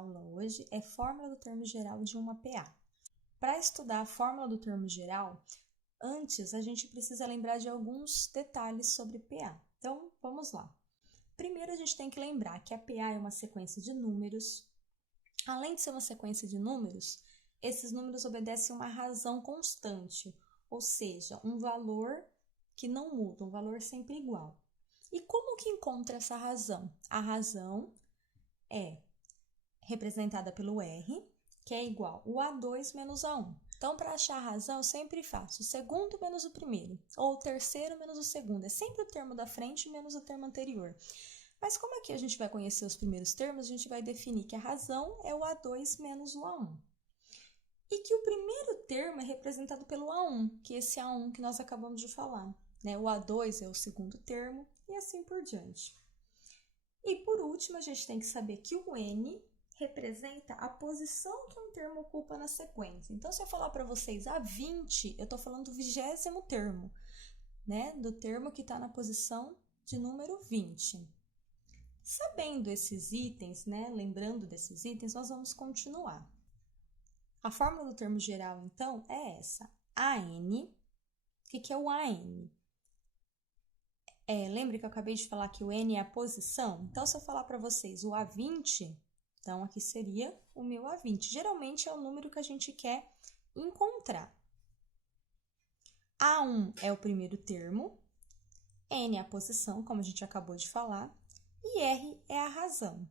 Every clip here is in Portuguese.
aula hoje é fórmula do termo geral de uma PA. Para estudar a fórmula do termo geral, antes a gente precisa lembrar de alguns detalhes sobre PA. Então, vamos lá. Primeiro, a gente tem que lembrar que a PA é uma sequência de números. Além de ser uma sequência de números, esses números obedecem uma razão constante, ou seja, um valor que não muda, um valor sempre igual. E como que encontra essa razão? A razão é representada pelo R, que é igual o A2 menos A1. Então, para achar a razão, eu sempre faço o segundo menos o primeiro, ou o terceiro menos o segundo. É sempre o termo da frente menos o termo anterior. Mas como aqui a gente vai conhecer os primeiros termos, a gente vai definir que a razão é o A2 menos o A1. E que o primeiro termo é representado pelo A1, que é esse A1 que nós acabamos de falar, né? O A2 é o segundo termo e assim por diante. E por último, a gente tem que saber que o N representa a posição que um termo ocupa na sequência. Então, se eu falar para vocês A20, eu estou falando do 20º termo, né? Do termo que está na posição de número 20. Sabendo esses itens, né? Lembrando desses itens, nós vamos continuar. A fórmula do termo geral, então, é essa. AN. O que é o AN? Lembra que eu acabei de falar que o N é a posição? Então, se eu falar para vocês o A20, então aqui seria o meu A20. Geralmente é o número que a gente quer encontrar. A1 é o primeiro termo, N é a posição, como a gente acabou de falar, e R é a razão.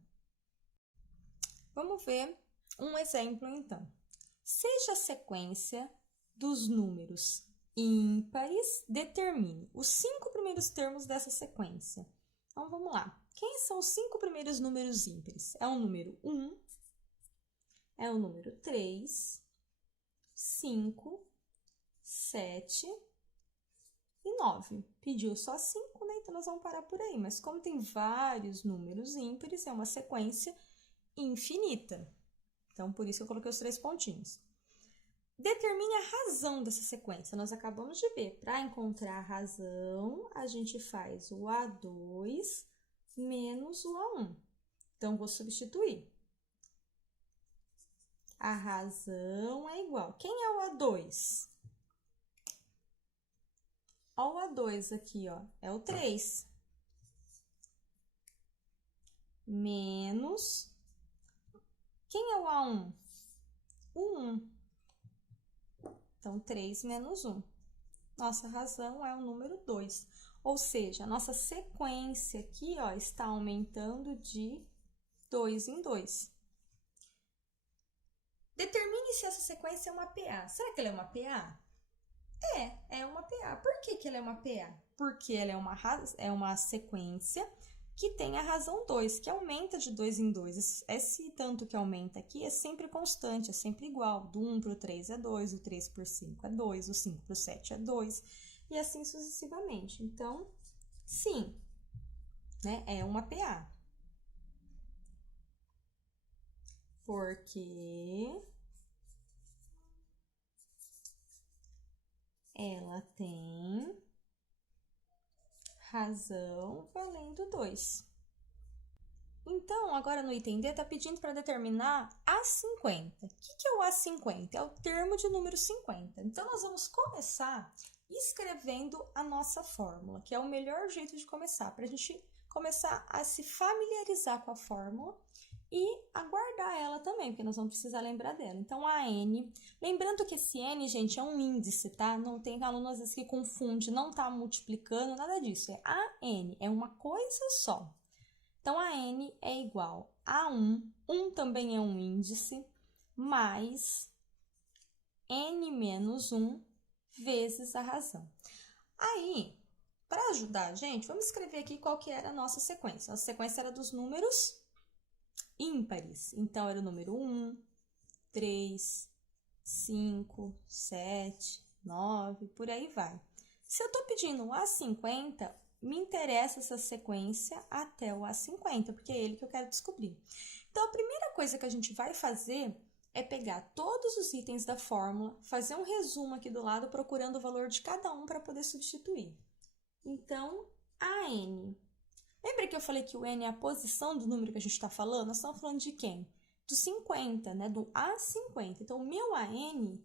Vamos ver um exemplo, então. Seja a sequência dos números ímpares, determine os 5 primeiros termos dessa sequência. Então, vamos lá. Quem são os 5 primeiros números ímpares? É o número 1, é o número 3, 5, 7 e 9. Pediu só 5, né? Então, nós vamos parar por aí. Mas como tem vários números ímpares, é uma sequência infinita. Então, por isso eu coloquei os 3 pontinhos. Determine a razão dessa sequência. Nós acabamos de ver. Para encontrar a razão, a gente faz o A2 menos o A1. Então, vou substituir. A razão é igual. Quem é o A2? Ó, o A2 aqui, ó, é o 3. Menos. Quem é o A1? O 1. Então, 3 menos 1. Nossa razão é o número 2. Ou seja, a nossa sequência aqui, ó, está aumentando de 2 em 2. Determine se essa sequência é uma PA. Será que ela é uma PA? É uma PA. Por que ela é uma PA? Porque ela é uma sequência que tem a razão 2, que aumenta de 2 em 2. Esse tanto que aumenta aqui é sempre constante, é sempre igual. Do 1 para o 3 é 2, o 3 por 5 é 2, o 5 para o 7 é 2, e assim sucessivamente. Então, sim, né, é uma PA. Porque ela tem razão valendo 2. Então, agora no item D, está pedindo para determinar A50. O que é o A50? É o termo de número 50. Então, nós vamos começar escrevendo a nossa fórmula, que é o melhor jeito de começar, para a gente começar a se familiarizar com a fórmula e aguardar ela também, porque nós vamos precisar lembrar dela. Então, a N, lembrando que esse N, gente, é um índice, tá? Não tem aluno às vezes que confunde, não tá multiplicando, nada disso. É AN, é uma coisa só. Então, a N é igual a 1, 1 também é um índice, mais N menos 1 vezes a razão. Aí, para ajudar a gente, vamos escrever aqui qual que era a nossa sequência. A sequência era dos números ímpares. Então, era o número 1, 3, 5, 7, 9, por aí vai. Se eu estou pedindo um A50, me interessa essa sequência até o A50, porque é ele que eu quero descobrir. Então, a primeira coisa que a gente vai fazer é pegar todos os itens da fórmula, fazer um resumo aqui do lado, procurando o valor de cada um para poder substituir. Então, a N. Lembra que eu falei que o N é a posição do número que a gente está falando? Nós estamos falando de quem? do 50, né? Do A50. Então, o meu AN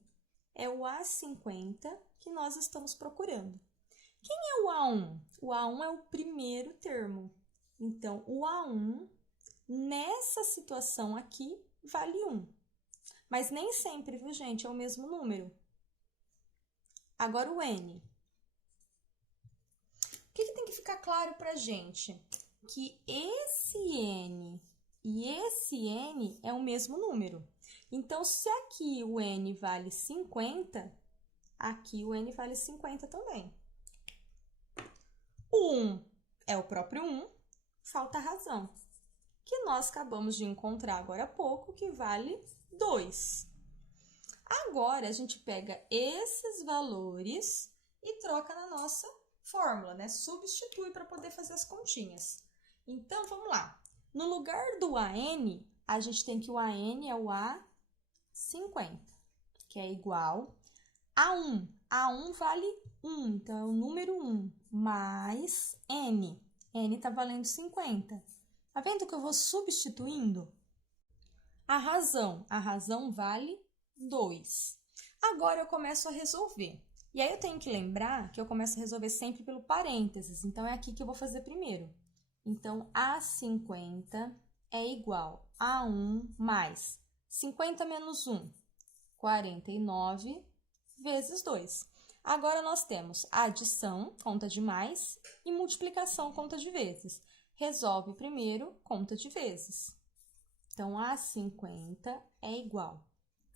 é o A50 que nós estamos procurando. Quem é o A1? O A1 é o primeiro termo. Então, o A1, nessa situação aqui, vale 1. Mas nem sempre, viu, gente? É o mesmo número. Agora, o N. O que tem que ficar claro pra gente? Que esse N e esse N é o mesmo número. Então, se aqui o N vale 50, aqui o N vale 50 também. O 1 é o próprio 1, falta a razão, que nós acabamos de encontrar agora há pouco, que vale 2. Agora, a gente pega esses valores e troca na nossa fórmula, né? Substitui para poder fazer as continhas. Então, vamos lá. No lugar do AN, a gente tem que o AN é o A50, que é igual a 1. A1 vale 1, então é o número 1, mais N. N está valendo 50. Tá vendo que eu vou substituindo? A razão vale 2. Agora eu começo a resolver. E aí eu tenho que lembrar que eu começo a resolver sempre pelo parênteses, então é aqui que eu vou fazer primeiro. Então, A50 é igual a 1 mais 50 menos 1, 49, vezes 2. Agora, nós temos adição, conta de mais, e multiplicação, conta de vezes. Resolve primeiro, conta de vezes. Então, A50 é igual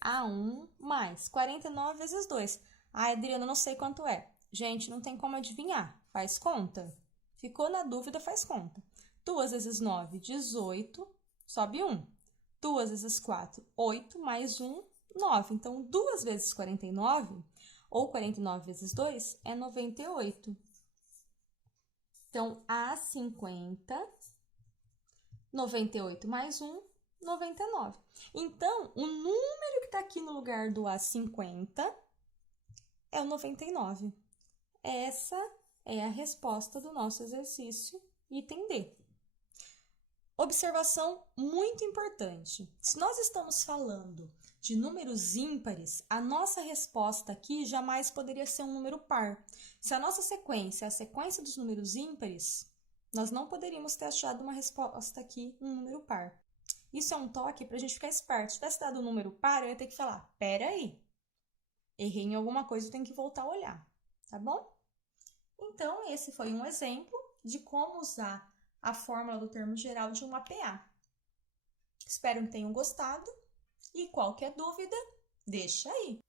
a 1 mais 49 vezes 2. Ah, Adriana, não sei quanto é. Gente, não tem como adivinhar. Faz conta. Ficou na dúvida, faz conta. 2 vezes 9, 18, sobe 1. 2 vezes 4, 8, mais 1, 9. Então, 2 vezes 49, ou 49 vezes 2, é 98. Então, A50, 98 mais 1, 99. Então, o número que está aqui no lugar do A50 é o 99. Essa é a resposta do nosso exercício item D. Observação muito importante. Se nós estamos falando de números ímpares, a nossa resposta aqui jamais poderia ser um número par. Se a nossa sequência é a sequência dos números ímpares, nós não poderíamos ter achado uma resposta aqui, um número par. Isso é um toque para a gente ficar esperto. Se tivesse dado um número par, eu ia ter que falar, peraí, errei em alguma coisa, eu tenho que voltar a olhar, tá bom? Então, esse foi um exemplo de como usar a fórmula do termo geral de um APA. Espero que tenham gostado e qualquer dúvida, deixa aí.